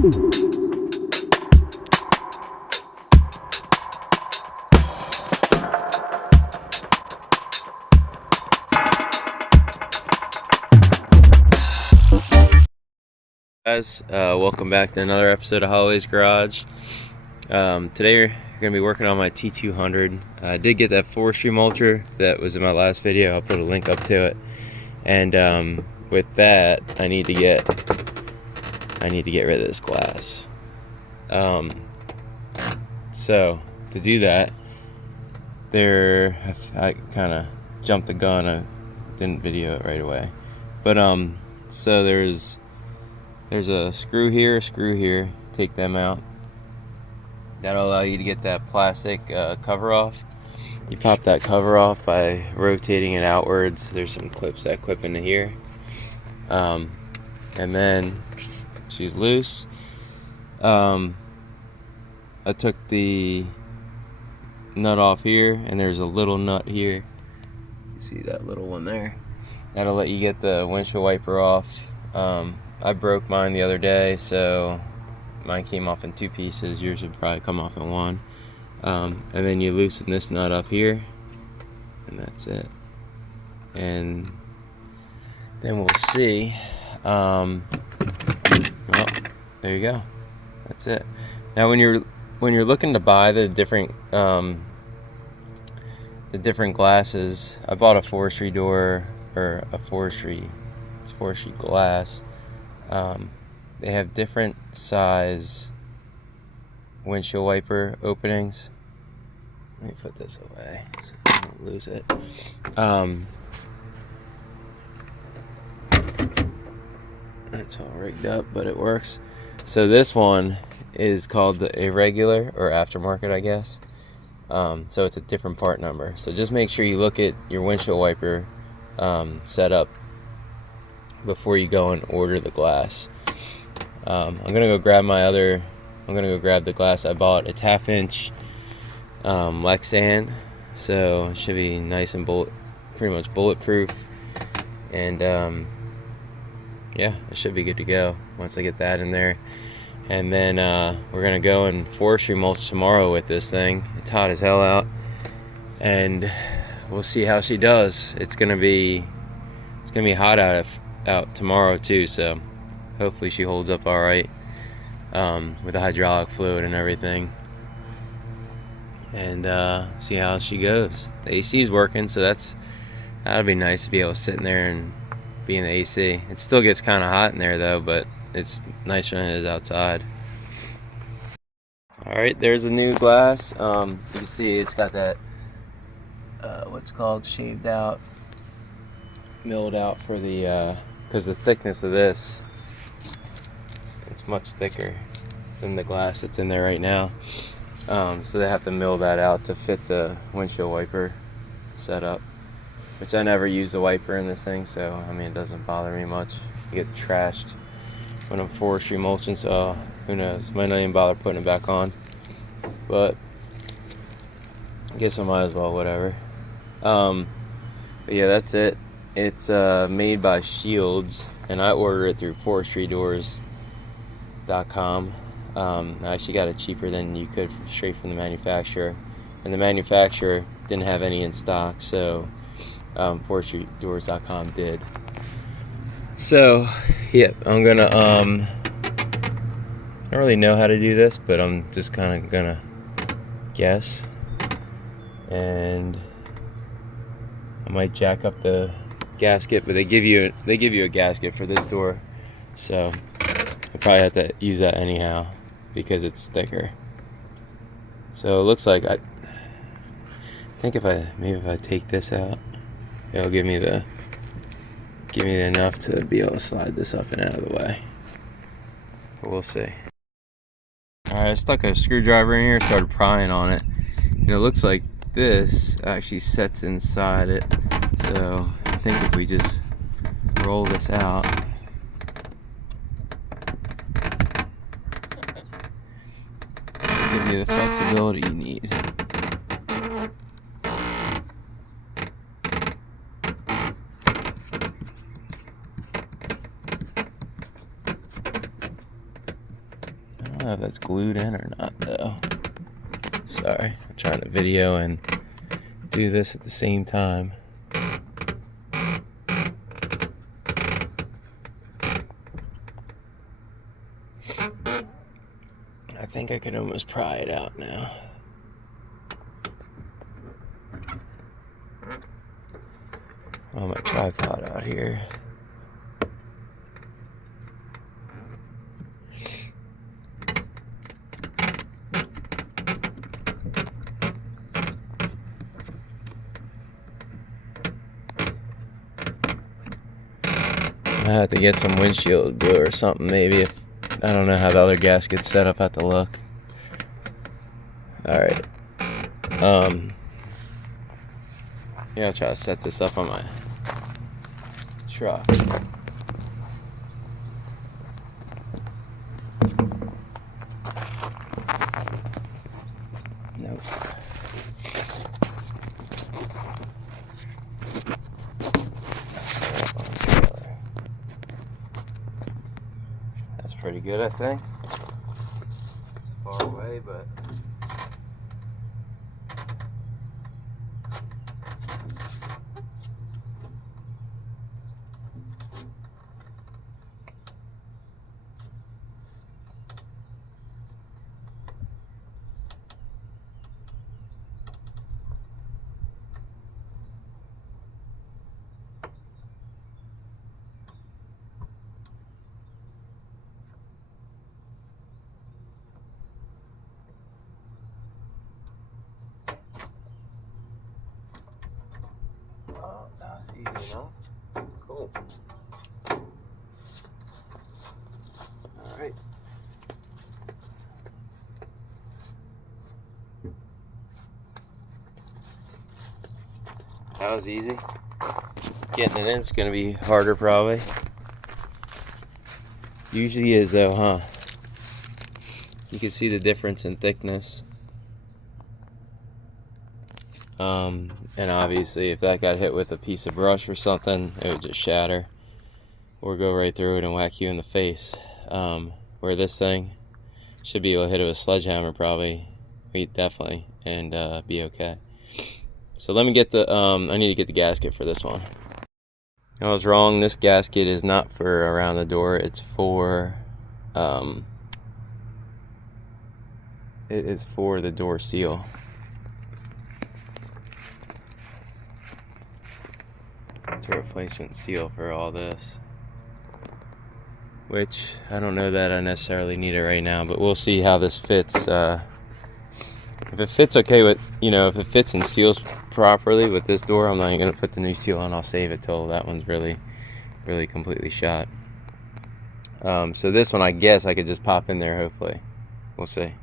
Guys, welcome back to another episode of Holloway's Garage. Today we're going to be working on my T200. I did get that forestry mulcher that was in my last video. I'll put a link up to it. And with that, I need to get rid of this glass. So to do that, I kind of jumped the gun. I didn't video it right away, but so there's a screw here, take them out. That'll allow you to get that plastic cover off. You pop that cover off by rotating it outwards. There's some clips that clip into here. And then she's loose. I took the nut off here, and there's a little nut here. You see that little one there? That'll let you get the windshield wiper off. I broke mine the other day, so mine came off in 2 pieces. Yours would probably come off in 1. And then you loosen this nut up here, and that's it. And then we'll see. Well, there you go. That's it. Now, when you're looking to buy the different glasses, I bought a forestry door, or it's forestry glass. They have different size windshield wiper openings. Let me put this away so I don't lose it. That's all rigged up, but it works. So this one is called the irregular, or aftermarket, I guess. So it's a different part number. So just make sure you look at your windshield wiper setup before you go and order the glass. I'm gonna go grab the glass I bought. It's 1/2 inch lexan, so it should be nice and pretty much bulletproof. And yeah, it should be good to go once I get that in there. And then we're gonna go and forestry mulch tomorrow with this thing. It's hot as hell out, and we'll see how she does. It's gonna be hot out tomorrow too, so hopefully she holds up all right with the hydraulic fluid and everything. And see how she goes. The AC is working, so that'll be nice to be able to sit in there and be in the AC. It still gets kind of hot in there though, but it's nicer than it is outside. All right, there's a new glass. You can see it's got that what's called shaved out, milled out for the because the thickness of this, it's much thicker than the glass that's in there right now. So they have to mill that out to fit the windshield wiper setup, which I never use the wiper in this thing, so I mean it doesn't bother me much. You get trashed when I'm forestry mulching, so who knows, might not even bother putting it back on, but I guess I might as well, whatever. But yeah, that's it. It's made by Shields, and I ordered it through forestrydoors.com. I actually got it cheaper than you could straight from the manufacturer, and the manufacturer didn't have any in stock, so forestrydoors.com did. So yeah, I'm gonna I don't really know how to do this, but I'm just kind of gonna guess, and I might jack up the gasket, but they give you a gasket for this door, so I probably have to use that anyhow because it's thicker. So it looks like I think if I take this out, it'll give me enough to be able to slide this up and out of the way. But we'll see. Alright, I stuck a screwdriver in here, started prying on it, and it looks like this actually sets inside it. So I think if we just roll this out, it'll give you the flexibility you need. don't know if that's glued in or not though. Sorry, I'm trying to video and do this at the same time. I think I could almost pry it out now. Oh, my tripod out here. I have to get some windshield glue or something maybe. If I don't know how the other gasket's set up at the look. Alright. Yeah, I'll try to set this up on my truck. Nope. That's pretty good, I think. It's far away, but that was easy enough. Cool. Alright. That was easy. Getting it in is going to be harder probably. Usually is though, huh? You can see the difference in thickness. And obviously if that got hit with a piece of brush or something, it would just shatter or go right through it and whack you in the face. Where this thing should be able to hit it with a sledgehammer probably, definitely, and be okay. So let me get the, I need to get the gasket for this one. I was wrong, this gasket is not for around the door, it's for, it is for the door seal. It's a replacement seal for all this. Which, I don't know that I necessarily need it right now, but we'll see how this fits. If it fits okay with, if it fits and seals properly with this door, I'm not going to put the new seal on. I'll save it till that one's really, really completely shot. So this one, I guess I could just pop in there, hopefully. We'll see.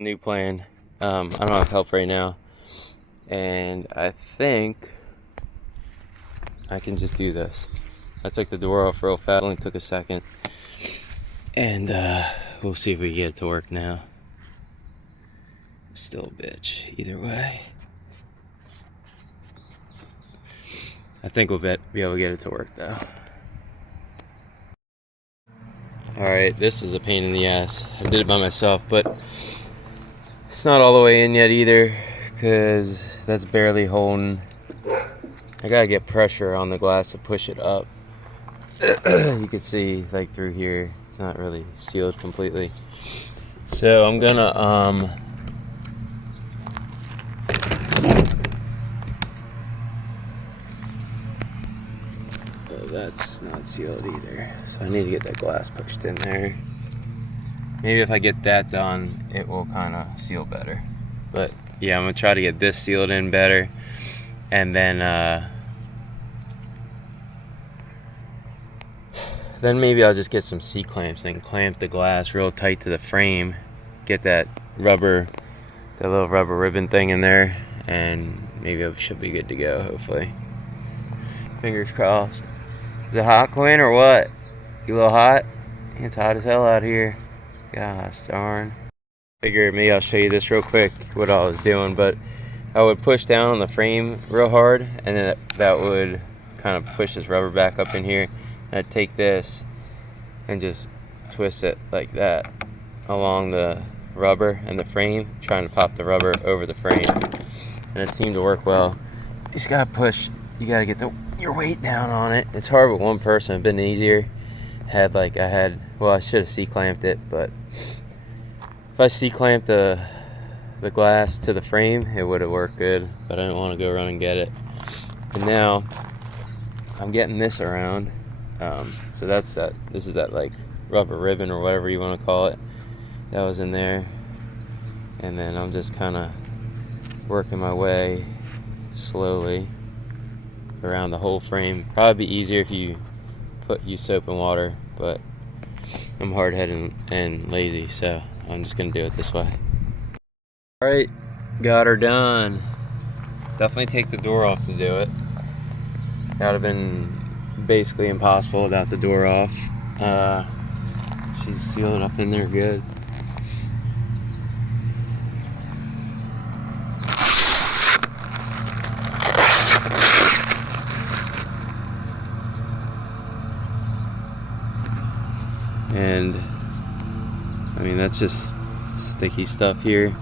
New plan. I don't have help right now, and I think I can just do this. I took the door off real fast, only took a second, and we'll see if we get it to work now. Still a bitch, either way. I think we'll be able to get it to work though. Alright, this is a pain in the ass. I did it by myself, but it's not all the way in yet either, because that's barely holding. I gotta get pressure on the glass to push it up. You can see like through here, it's not really sealed completely. So I'm gonna oh, that's not sealed either. So I need to get that glass pushed in there. Maybe if I get that done, it will kind of seal better. But yeah, I'm gonna try to get this sealed in better, and then maybe I'll just get some C-clamps and clamp the glass real tight to the frame, get that rubber, that little rubber ribbon thing in there, and maybe it should be good to go, hopefully. Fingers crossed. Is it hot, Quinn, or what? You a little hot? It's hot as hell out here. Gosh darn. Figured maybe I'll show you this real quick, what I was doing, but I would push down on the frame real hard, and then that would kind of push this rubber back up in here. I'd take this and just twist it like that along the rubber and the frame, trying to pop the rubber over the frame, and it seemed to work well. You just gotta push, you gotta get your weight down on it. It's hard with one person. It'd been easier. Well, I should have C-clamped it, but if I C-clamped the glass to the frame, it would have worked good, but I didn't want to go around and get it. And now I'm getting this around. So that's that. This is that like rubber ribbon or whatever you want to call it. That was in there, and then I'm just kind of working my way slowly around the whole frame. Probably be easier if you use soap and water, but I'm hard-headed and lazy, so I'm just gonna do it this way. All right, got her done. Definitely take the door off to do it. That would have been basically impossible without the door off. She's sealed up in there good. And I mean, that's just sticky stuff here,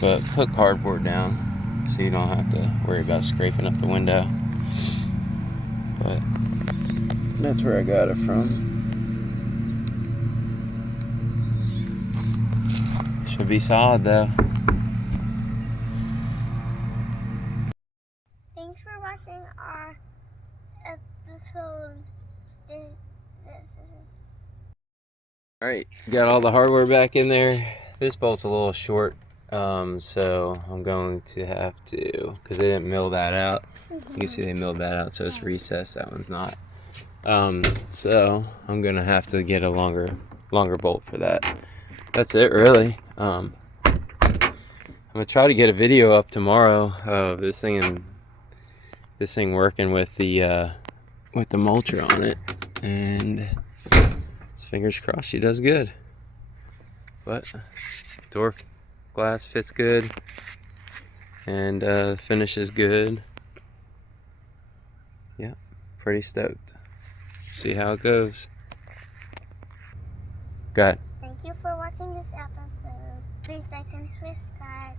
but put cardboard down so you don't have to worry about scraping up the window. But that's where I got it from. Should be solid though. Thanks for watching our episode. Alright, got all the hardware back in there. This bolt's a little short, so I'm going to have to, because they didn't mill that out. You can see they milled that out, so it's recessed. That one's not. So I'm gonna have to get a longer bolt for that. That's it, really. I'm gonna try to get a video up tomorrow of this thing working with the mulcher on it, and fingers crossed she does good. But door glass fits good, and finish is good. Yeah, pretty stoked. See how it goes. Go ahead. Thank you for watching this episode. Please like and subscribe.